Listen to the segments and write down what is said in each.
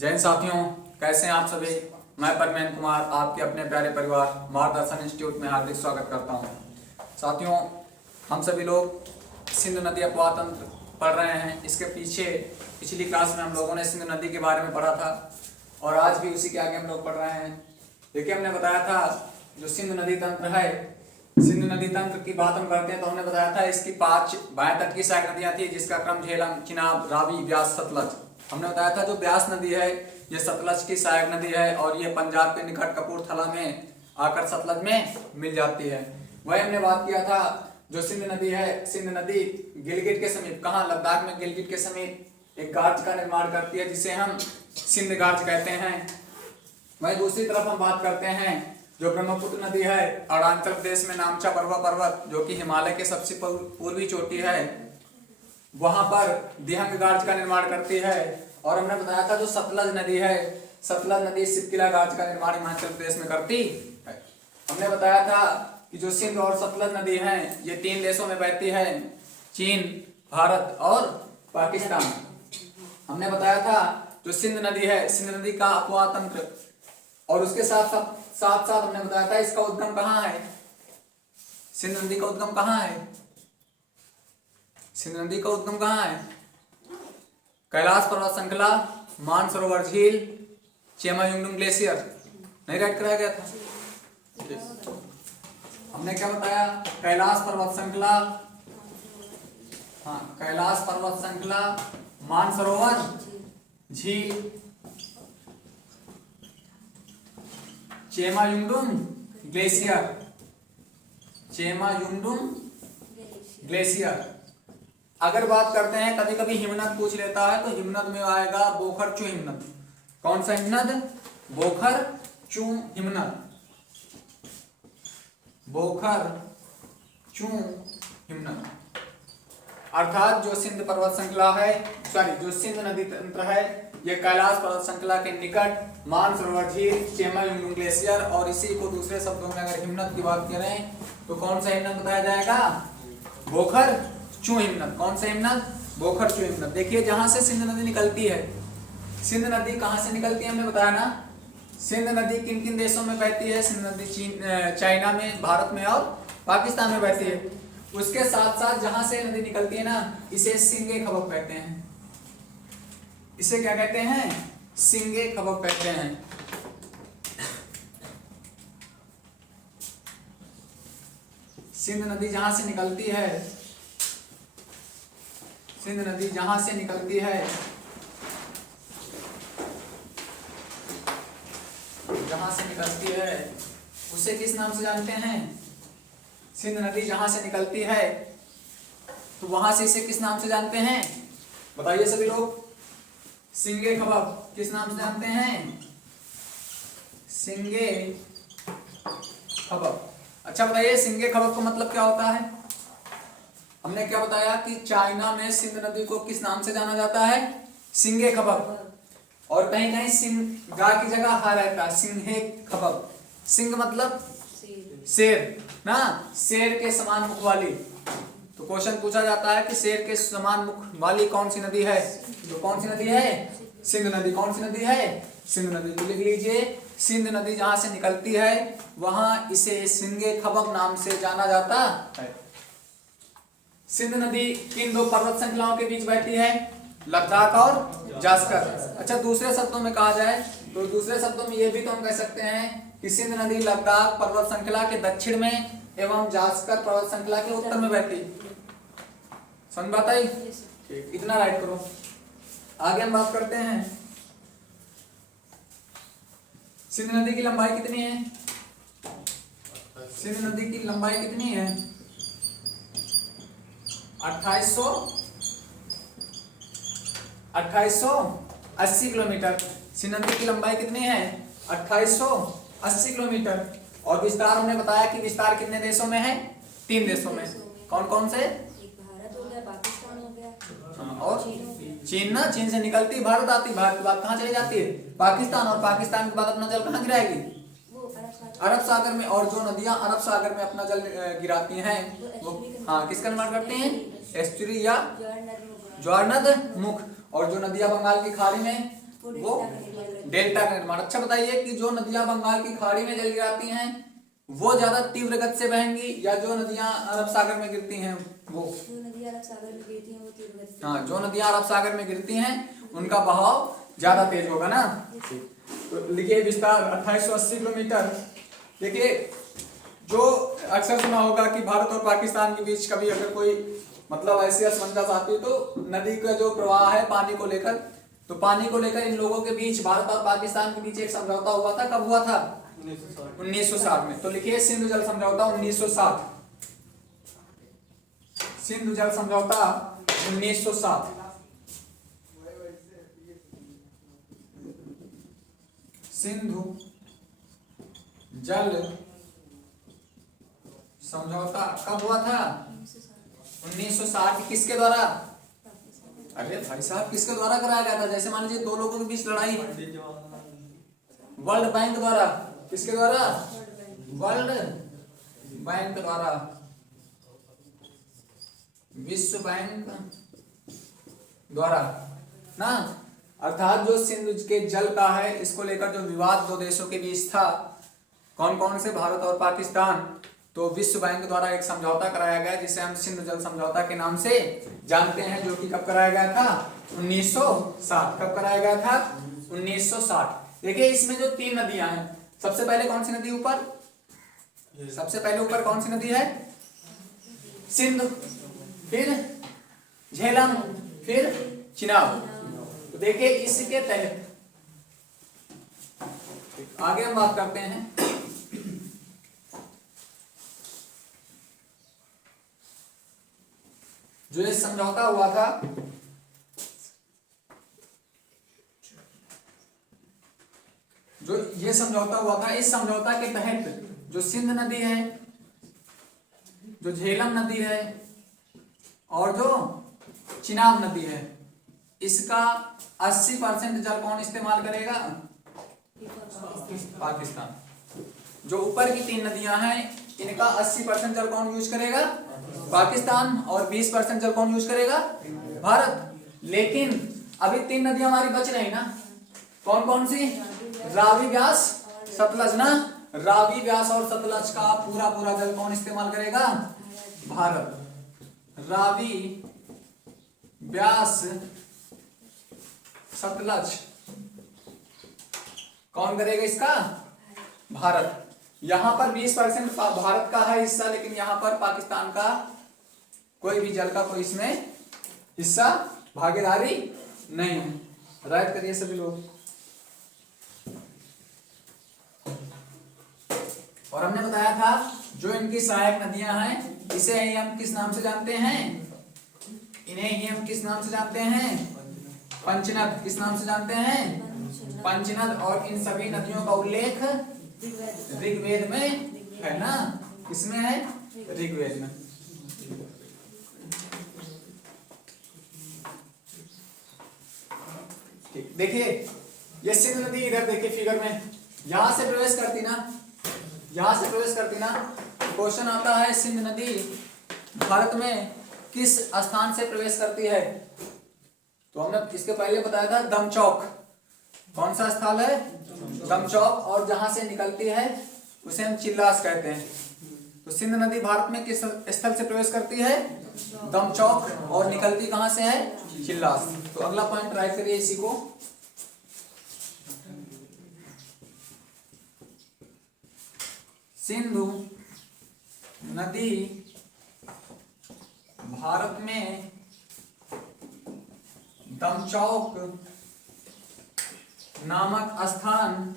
जय हिंद साथियों, कैसे हैं आप सभी। मैं परमेन कुमार आपके अपने प्यारे परिवार मार्गदर्शन इंस्टीट्यूट में हार्दिक स्वागत करता हूं। साथियों, हम सभी लोग सिंध नदी अपवाह तंत्र पढ़ रहे हैं। इसके पीछे पिछली क्लास में हम लोगों ने सिंध नदी के बारे में पढ़ा था और आज भी उसी के आगे हम लोग पढ़ रहे हैं। देखिए, हमने बताया था जो सिंध नदी तंत्र है, सिंध नदी तंत्र की बात हम करते हैं तो हमने बताया था इसकी 5 बाएं तट की सहायक नदियां थी, जिसका क्रम झेलम, चिनाब, रावी, ब्यास, सतलज। हमने बताया था जो ब्यास नदी है ये सतलज की सहायक नदी है और ये पंजाब के निकट कपूरथला में आकर सतलज में मिल जाती है। वही हमने बात किया था जो सिंध नदी है, सिंध नदी गिलगिट के समीप, कहाँ, लद्दाख में गिलगिट के समीप एक गार्ज का निर्माण करती है जिसे हम सिंध गार्ज कहते हैं। वही दूसरी तरफ हम बात करते हैं जो ब्रह्मपुत्र नदी है, अरुणाचल प्रदेश में नामचा बरवा पर्वत जो कि हिमालय के सबसे पूर्वी चोटी है, वहां पर दिहंग गार्ज का निर्माण करती है। और हमने बताया था जो सतलज नदी है, सतलज नदी सिपकिला गार्ज का निर्माण हिमाचल प्रदेश में करती है। हमने बताया था कि जो सिंध और सतलज नदी है ये 3 देशों में बहती है, चीन, भारत और पाकिस्तान। हमने बताया था जो सिंध नदी है, सिंध नदी का अपवाह तंत्र, और उसके साथ साथ हमने बताया था इसका उद्गम कहाँ है। सिंध नदी का उद्गम कहाँ है? सिंध नदी का उद्गम कहाँ है? कैलाश पर्वत श्रृंखला, मानसरोवर झील, चेमायुंगडुंग ग्लेशियर। नहीं राइट कराया गया था? हमने क्या बताया? कैलाश पर्वत श्रृंखला, हाँ, कैलाश पर्वत श्रृंखला, मानसरोवर झील, चेमायुंगडुंग ग्लेशियर, चेमायुंगडुंग ग्लेशियर। अगर बात करते हैं, कभी कभी हिमनद पूछ लेता है तो हिमनद में आएगा बोखरचू हिमनद। कौन सा हिमनद? बोखरचू हिमनद, बोखरचू हिमनद। अर्थात जो सिंध पर्वत श्रृंखला है, जो सिंध नदी तंत्र है, ये कैलाश पर्वत श्रृंखला के निकट मानसरोवर झील, चेमायुंगडुंग ग्लेशियर, और इसी को दूसरे शब्दों में अगर हिमनद की बात करें तो कौन सा हिमनद बताया जाएगा? बोखरचू हिमनद। कौन सा हिमनद? बोखरचू हिमनद। देखिए, जहां से सिंध नदी निकलती है, सिंध नदी कहां से निकलती है हमने बताया ना। सिंध नदी किन किन देशों में बहती है? सिंध नदी चाइना में, भारत में और पाकिस्तान में बहती है। उसके साथ साथ जहां से नदी निकलती है ना, इसे सिंगे खबक कहते हैं। इसे क्या कहते हैं? सिंगे खबक कहते हैं। सिंध नदी जहां से निकलती है, सिंध नदी जहां से निकलती है, जहां से निकलती है उसे किस नाम से जानते हैं? सिंध नदी जहां से निकलती है तो वहां से इसे किस नाम से जानते हैं? बताइए सभी लोग। सिंगे खबक किस नाम से जानते हैं? सिंगे खबक। अच्छा बताइए, सिंगे खबक का मतलब क्या होता है? हमने क्या बताया कि चाइना में सिंध नदी को किस नाम से जाना जाता है? सिंगे खबक। और कहीं कहीं सिंह गा की जगह हा रहता है, सिंहे खबक। सिंह मतलब शेर ना, शेर के समान मुख वाली। तो क्वेश्चन पूछा जाता है कि शेर के समान मुख वाली कौन सी नदी है? तो कौन सी नदी है? सिंध नदी। कौन सी नदी है? सिंध नदी। तो लिख लीजिए, सिंध नदी जहां से निकलती है वहां इसे सिंगे खबक नाम से जाना जाता है। सिंध नदी किन 2 पर्वत श्रृंखलाओं के बीच बहती है? लद्दाख और जास्कर। अच्छा, दूसरे शब्दों में कहा जाए तो दूसरे शब्दों में यह भी तो हम कह सकते हैं कि सिंध नदी लद्दाख पर्वत श्रृंखला के दक्षिण में एवं जास्कर पर्वत श्रृंखला के उत्तर में बहती। समझ बात आई? ठीक, इतना राइट करो। आगे हम बात करते हैं, सिंध नदी की लंबाई कितनी है? सिंध नदी की लंबाई कितनी है? 2880 किलोमीटर। सिंध नदी की लंबाई कितनी है? 2880 किलोमीटर। और विस्तार हमने बताया कि विस्तार कितने देशों में है? 3 देशों में। कौन कौन से? भारत हो गया, पाकिस्तान हो गया और चीन ना। चीन से निकलती भारत आती, भारत के बाद कहाँ चली जाती है? पाकिस्तान, और पाकिस्तान के बाद अपना जल कहाँ गिराएगी? अरब सागर में। और जो नदियां अरब सागर में अपना जल गिराती हैं वो हाँ किसका निर्माण करती हैं? एस्चुरी या ज्वारनद मुख। और जो नदियां बंगाल की खाड़ी में वो डेल्टा का निर्माण। अच्छा बताइए कि जो नदियां बंगाल की खाड़ी में जल गिराती हैं वो ज्यादा तीव्र गति से बहेंगी या जो नदियां अरब सागर में गिरती हैं वो? जो नदियां अरब सागर में गिरती हैं वो तीव्र गति से। हाँ, जो नदियां अरब सागर में गिरती हैं उनका बहाव ज्यादा तेज होगा ना। तो लिखिए विस्तार 2880 किलोमीटर। देखिए जो अक्सर सुना होगा कि भारत और पाकिस्तान के बीच कभी अगर कोई मतलब ऐसी असमंजस आती है तो नदी का जो प्रवाह है पानी को लेकर, तो पानी को लेकर इन लोगों के बीच, भारत और पाकिस्तान के बीच एक समझौता हुआ था। कब हुआ था? 1960 में। तो लिखिए सिंधु जल समझौता 1960। सिंधु जल समझौता 1960। सिंधु जल समझौता कब हुआ था? 1960। किसके द्वारा? अरे भाई साहब किसके द्वारा कराया गया था? जैसे मान लीजिए दो लोगों के बीच लड़ाई, वर्ल्ड बैंक द्वारा। किसके द्वारा? वर्ल्ड बैंक द्वारा, विश्व बैंक द्वारा ना। अर्थात जो सिंधु के जल का है इसको लेकर जो विवाद दो देशों के बीच था, कौन कौन से? भारत और पाकिस्तान। तो विश्व बैंक द्वारा एक समझौता कराया गया जिसे हम सिंधु जल समझौता के नाम से जानते हैं, जो कि कब कराया गया था? 1960। कब कराया गया था? 1960। देखिए इसमें जो तीन नदियां हैं, सबसे पहले कौन सी नदी ऊपर? सबसे पहले ऊपर कौन सी नदी है? सिंधु, फिर झेलम, फिर चिनाब। तो देखिए इसके तहत आगे हम बात करते हैं। जो ये समझौता हुआ था, जो ये समझौता हुआ था, इस समझौता के तहत जो सिंध नदी है, जो झेलम नदी है और जो चिनाब नदी है, इसका 80% जल कौन इस्तेमाल करेगा? पाकिस्तान। जो ऊपर की तीन नदियां हैं इनका 80% जल कौन यूज करेगा? पाकिस्तान। और 20% जल कौन यूज करेगा? भारत। लेकिन अभी तीन नदियां हमारी बच रही ना, कौन कौन सी? रावी, व्यास, सतलज ना। रावी, व्यास और सतलज का पूरा पूरा जल कौन इस्तेमाल करेगा? भारत। रावी, व्यास, सतलज कौन करेगा इसका? भारत। यहां पर 20% भारत का है हिस्सा, लेकिन यहां पर पाकिस्तान का कोई भी जल का कोई इसमें हिस्सा, भागीदारी नहीं है। राइट करिए सभी लोग। और हमने बताया था जो इनकी सहायक नदियां हैं इसे ही हम किस नाम से जानते हैं? इन्हें ही हम किस नाम से जानते हैं? पंचनद। किस नाम से जानते हैं? पंचनद। और इन सभी नदियों का उल्लेख ऋग्वेद में है ना। किसमें है? ऋग्वेद में। ठीक, देखिए ये सिंध नदी इधर देखिए फिगर में यहां से प्रवेश करती ना, यहां से प्रवेश करती ना। क्वेश्चन आता है सिंध नदी भारत में किस स्थान से प्रवेश करती है? तो हमने इसके पहले बताया था दमचौक। कौन सा स्थल है? दमचौक। और जहां से निकलती है उसे हम चिल्लास कहते हैं। तो सिंध नदी भारत में किस स्थल से प्रवेश करती है? दमचौक। और निकलती कहां से है? चिल्लास। तो अगला पॉइंट राइट करिए इसी को। सिंधु नदी भारत में दमचौक नामक स्थान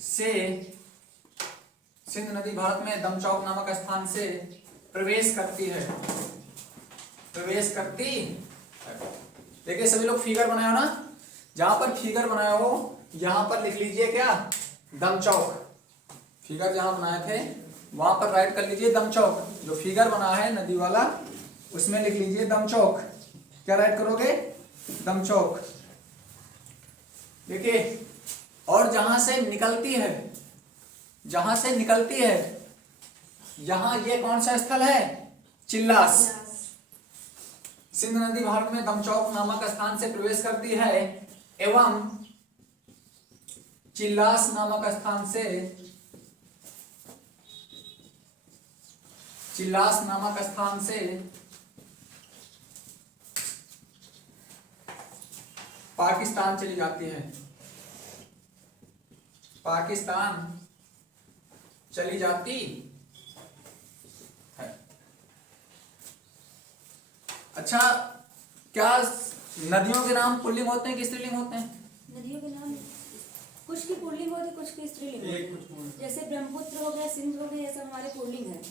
से, सिंध नदी भारत में दमचौक नामक स्थान से प्रवेश करती है। प्रवेश करती। देखिए सभी लोग फिगर बनाए हो ना, जहां पर फिगर बनाया हो यहां पर लिख लीजिए क्या? दमचौक। फिगर जहां बनाए थे वहां पर राइट कर लीजिए दमचौक। जो फिगर बना है नदी वाला उसमें लिख लीजिए दमचौक। क्या राइट करोगे? दमचौक। देखिए और जहां से निकलती है, जहां से निकलती है यहां ये कौन सा स्थल है? चिल्लास। सिंध नदी भारत में दमचौक नामक स्थान से प्रवेश करती है एवं चिल्लास नामक स्थान से पाकिस्तान चली जाती है। पाकिस्तान चली जाती है। अच्छा, क्या नदियों के नाम पुल्लिंग होते हैं कि स्त्रीलिंग होते हैं? नदियों के नाम कुछ की पुल्लिंग होती, कुछ की स्त्रीलिंग होती। जैसे ब्रह्मपुत्र हो गया, सिंध हो गया, ये सब हमारे पुल्लिंग है।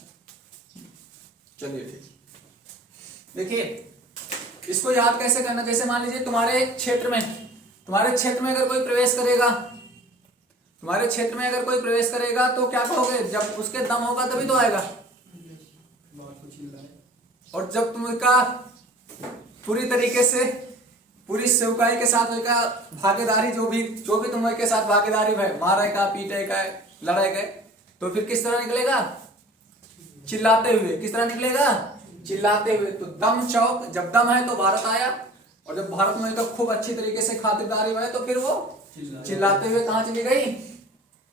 चलिए ठीक। देखिए, इसको याद कैसे करना, जैसे मान लीजिए तुम्हारे क्षेत्र में अगर कोई प्रवेश करेगा, तो क्या कहोगे? जब उसके दम होगा तभी तो आएगा। और जब तुम उसका पूरी तरीके से पूरी सेवकाई के साथ उसका भागीदारी जो भी तुम उसके साथ भागीदारी है, मारे का, पीटे का, लड़ाई का, तो फिर किस तरह निकलेगा? चिल्लाते हुए। किस तरह निकलेगा? चिल्लाते हुए। तो दम चौक, जब दम है तो भारत आया, और जब भारत में तो खूब अच्छी तरीके से खातिरदारी है, तो फिर वो चिल्लाते हुए कहाँ चली गई?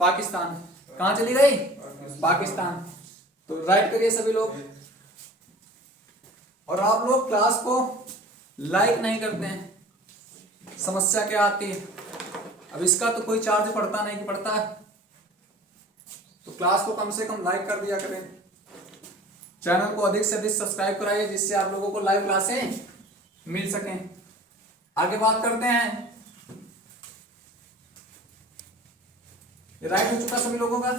पाकिस्तान। कहाँ चली गई? पाकिस्तान। तो राइट करिए सभी लोग। और आप लोग क्लास को लाइक नहीं करते हैं, समस्या क्या आती है? अब इसका तो कोई चार्ज पड़ता नहीं कि पड़ता है, तो क्लास को कम से कम लाइक कर दिया करें। चैनल को अधिक से अधिक सब्सक्राइब कराइए, जिससे आप लोगों को लाइव क्लासें मिल सकें। आगे बात करते हैं। राइट हो चुका सभी लोगों का?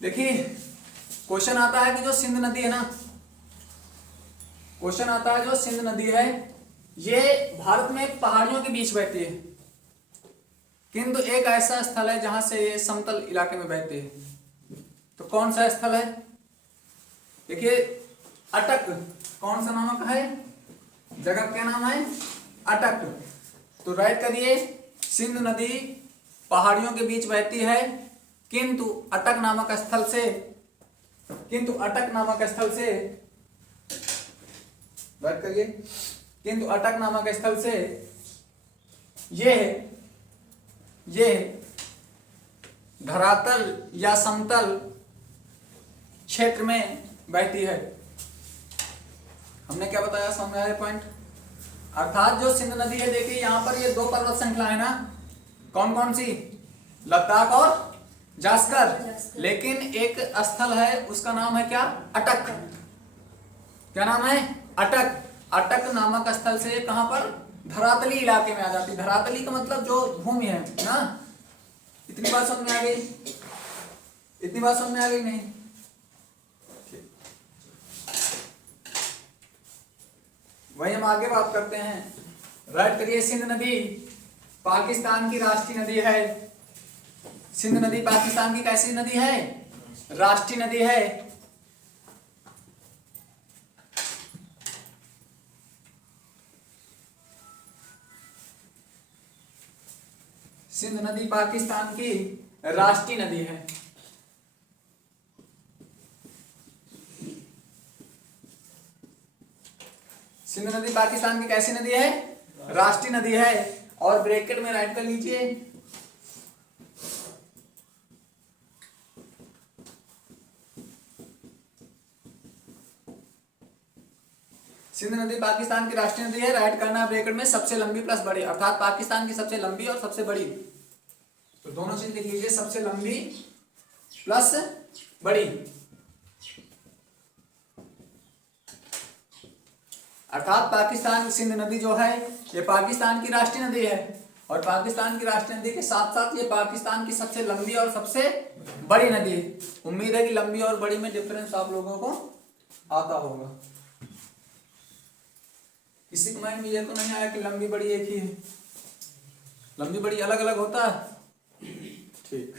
देखिए, क्वेश्चन आता है कि जो सिंध नदी है ना, सिंध नदी है, ये भारत में पहाड़ियों के बीच बहती है, किंतु एक ऐसा स्थल है जहां से ये समतल इलाके में बहती है। तो कौन सा स्थल है? देखिए, अटक। कौन सा नामक है? जगह क्या नाम है? अटक। तो राइट करिए, सिंध नदी पहाड़ियों के बीच बहती है, किंतु अटक नामक स्थल से राइट करिए, किंतु अटक नामक स्थल से ये धरातल या समतल क्षेत्र में बहती है। हमने क्या बताया? समझ आया पॉइंट? अर्थात जो सिंध नदी है, देखिए यहाँ पर ये दो पर्वत श्रृंखला है ना, कौन कौन सी? लद्दाख और जास्कर। लेकिन एक स्थल है, उसका नाम है क्या? अटक। क्या नाम है? अटक। अटक नामक स्थल से कहां पर? धरातली इलाके में आ जाती। धरातली का मतलब जो भूमि है ना। इतनी बात समझ में आ गई? नहीं? वही हम आगे बात करते हैं। राइट करिए, सिंध नदी पाकिस्तान की राष्ट्रीय नदी है। सिंध नदी पाकिस्तान की कैसी नदी है? राष्ट्रीय नदी है। सिंध नदी पाकिस्तान की राष्ट्रीय नदी है। सिंध नदी पाकिस्तान की कैसी नदी है? राष्ट्रीय नदी है। और ब्रैकेट में राइट कर लीजिए, सिंध नदी पाकिस्तान की राष्ट्रीय नदी है। राइट करना ब्रैकेट में सबसे लंबी प्लस बड़ी, अर्थात पाकिस्तान की सबसे लंबी और सबसे बड़ी। तो दोनों चीज लिख लीजिए, सबसे लंबी प्लस बड़ी। अर्थात पाकिस्तान सिंध नदी जो है, ये पाकिस्तान की राष्ट्रीय नदी है, और पाकिस्तान की राष्ट्रीय नदी के साथ साथ ये पाकिस्तान की सबसे लंबी और सबसे बड़ी नदी है। उम्मीद है कि लंबी और बड़ी में डिफरेंस आप लोगों को आता होगा। किसी के माइंड में ये तो नहीं आया कि लंबी बड़ी एक ही है? लंबी बड़ी अलग अलग होता है। ठीक,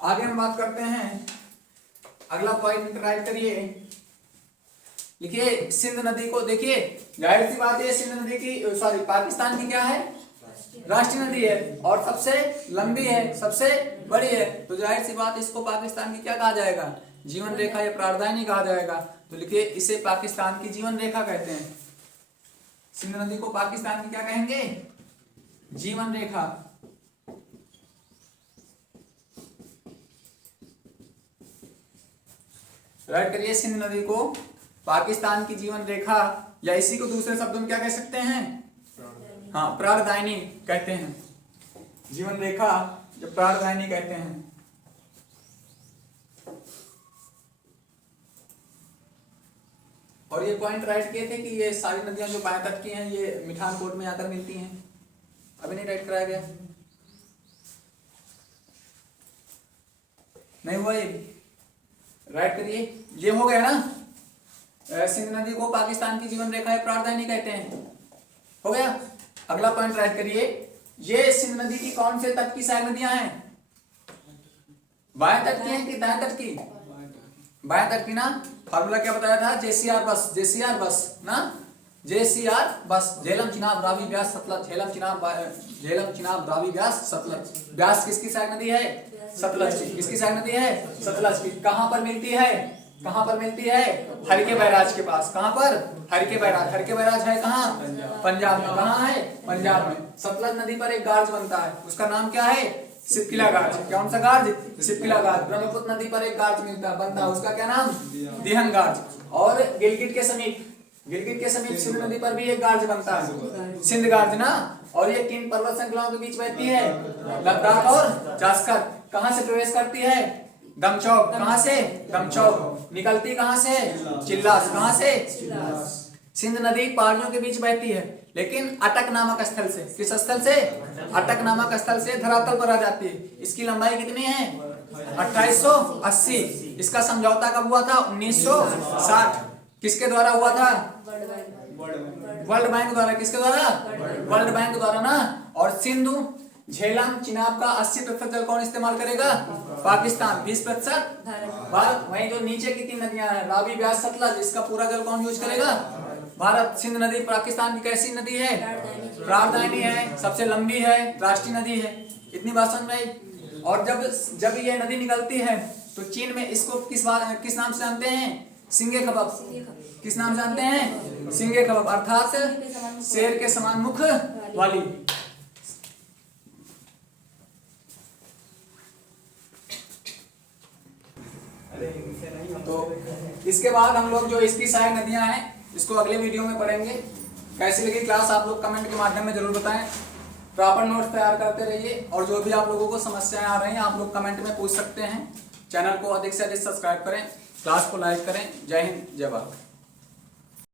आगे हम बात करते हैं। अगला पॉइंट राइट करिए, लिखिए सिंध नदी को। देखिए, जाहिर सी बात है, सिंध नदी की पाकिस्तान की क्या है? राष्ट्रीय नदी है और सबसे लंबी है, सबसे बड़ी है। तो जाहिर सी बात इसको पाकिस्तान की क्या कहा जाएगा, जीवन रेखा या प्राणदायिनी कहा जाएगा। तो लिखिए इसे पाकिस्तान की जीवन रेखा कहते हैं। सिंध नदी को पाकिस्तान की क्या कहेंगे, जीवन रेखा। राइट करिए, सिंध नदी को पाकिस्तान की जीवन रेखा या इसी को दूसरे शब्दों में क्या कह सकते हैं, हाँ प्राणदायिनी कहते हैं। जीवन रेखा जो प्राणदायिनी कहते हैं। और ये पॉइंट राइट किए थे कि ये सारी नदियां जो बाएं तट की हैं ये मिठानकोट में आकर मिलती हैं। अभी नहीं राइट कराया गया, नहीं हुआ ये, राइट करिए। ये हो गया ना, सिंध नदी को पाकिस्तान की जीवन रेखा या प्राणदायिनी कहते हैं, हो गया। अगला पॉइंट राइट करिए, ये सिंध नदी की कौन से तट की सारी नदियां हैं, बाएं तट की हैं कि दाएं तट की, बाएं तट की ना। फार्मूला क्या बताया था, जेसीआर बस, जेसीआर बस ना, जेसीआर बस, झेलम चिनाब रावी ब्यास सतलज, झेलम चिनाब रावी ब्यास सतलज। ब्यास किसकी सहायक नदी है, सतलज की। किसकी सहायक नदी है, सतलज की। कहां पर मिलती है, कहां पर मिलती है, हरिके बैराज के पास। कहां पर, हरिके बैराज। हरिके बैराज है कहां, पंजाब में। कहां है, पंजाब में। सतलज नदी पर एक गार्ज बनता है, उसका नाम क्या है, सिपकिला गार्ज। कौन सा गार्ज, सिपकिला गार्ज। ब्रह्मपुत्र नदी पर एक गार्ज मिलता बनता है, उसका क्या नाम, दिहन गार्ज। और गिलगिट के समीप, गिलगिट के समीप सिंध नदी पर भी एक गार्ज बनता है, सिंध गार्ज ना। और ये किन पर्वत श्रृंखलाओं के बीच बहती है, लद्दाख और जास्कर। कहां से प्रवेश करती है, दमचौक। कहां से, दमचौक। निकलती कहां से, चिल्लास। कहां से, सिंध नदी पहाड़ियों के बीच बहती है, लेकिन अटक नामक स्थल से। किस स्थल से, अटक नामक स्थल से धरातल पर आ जाती है। इसकी लंबाई कितनी है, 2880। इसका समझौता कब हुआ था, 1960। किसके द्वारा हुआ था, वर्ल्ड बैंक द्वारा। किसके द्वारा, वर्ल्ड बैंक द्वारा ना। और सिंधु झेलम चिनाब का 80% जल कौन इस्तेमाल करेगा, पाकिस्तान। 20% भारत। वहीं जो नीचे की 3 नदियां हैं, रावी ब्यास सतलज, इसका पूरा जल कौन यूज करेगा, भारत। सिंध नदी पाकिस्तान की कैसी नदी है, प्राणदायिनी है, सबसे लंबी है, राष्ट्रीय नदी है। इतनी बात समझ में आई। और जब ये नदी निकलती है तो चीन में इसको किस नाम से जानते हैं, सिंगे खबब। किस नाम से जानते हैं, सिंगे खबब, अर्थात शेर के समान मुख वाली। तो इसके बाद हम लोग जो इसकी सहायक नदियां हैं इसको अगले वीडियो में पढ़ेंगे। कैसी लगी क्लास आप लोग कमेंट के माध्यम में जरूर बताएं। प्रॉपर नोट्स तैयार करते रहिए और जो भी आप लोगों को समस्याएं आ रही हैं आप लोग कमेंट में पूछ सकते हैं। चैनल को अधिक से अधिक सब्सक्राइब करें, क्लास को लाइक करें। जय हिंद, जय भारत।